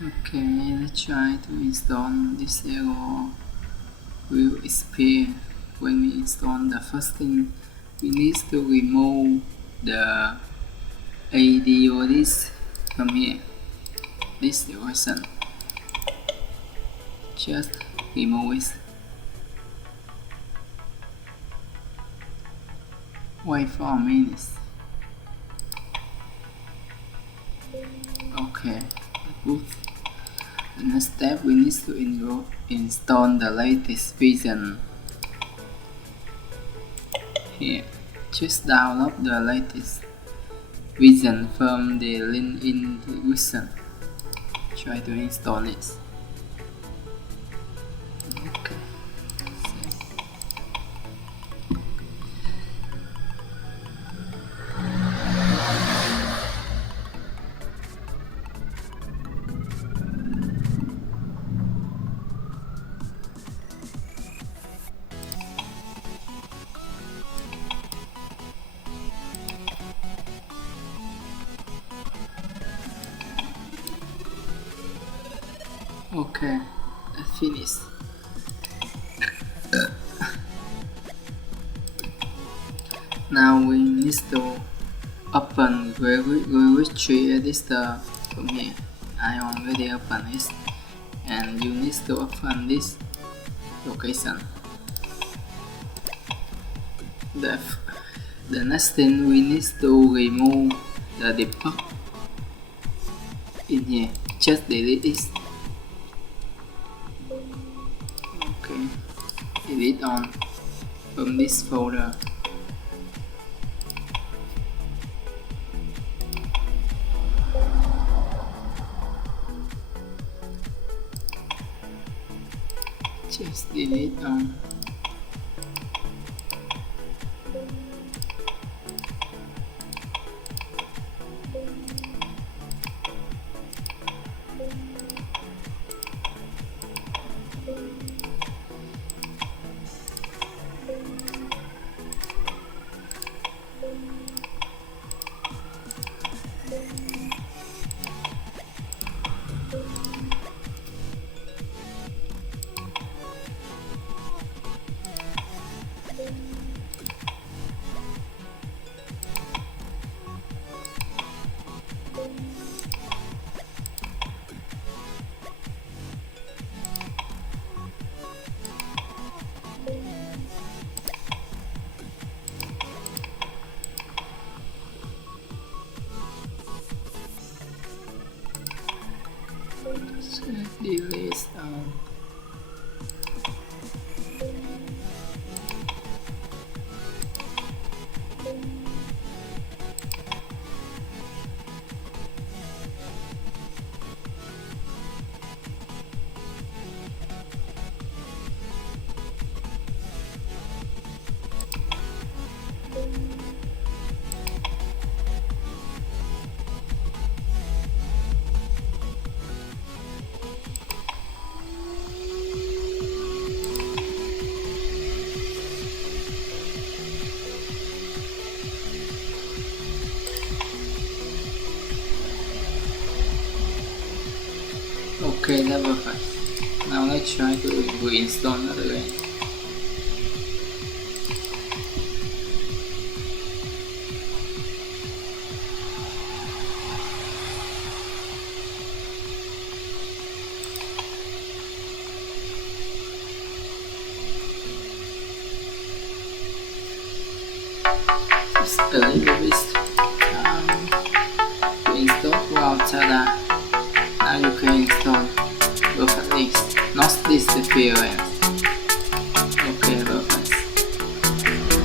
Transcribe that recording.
Okay, let's try to install this error will appear when we install. The first thing we need to remove the ADO disk from here. This version, just remove it. Wait for a minute. Okay, good. The next step, we need to install the latest version. Here, just download the latest version from the link in the description. Try to install it. Okay. Okay, I finished. Now we need to open Registry editor from here. I already opened it, and you need to open this location. The next thing, we need to remove the debug in here. Just delete it. Okay, delete on from this folder. Just delete on. Check the list on. Okay, level 5. Now let's try to reinstall it again. Just a little bit to install. Wow, tada! Now you can install perfectly, not this appearance.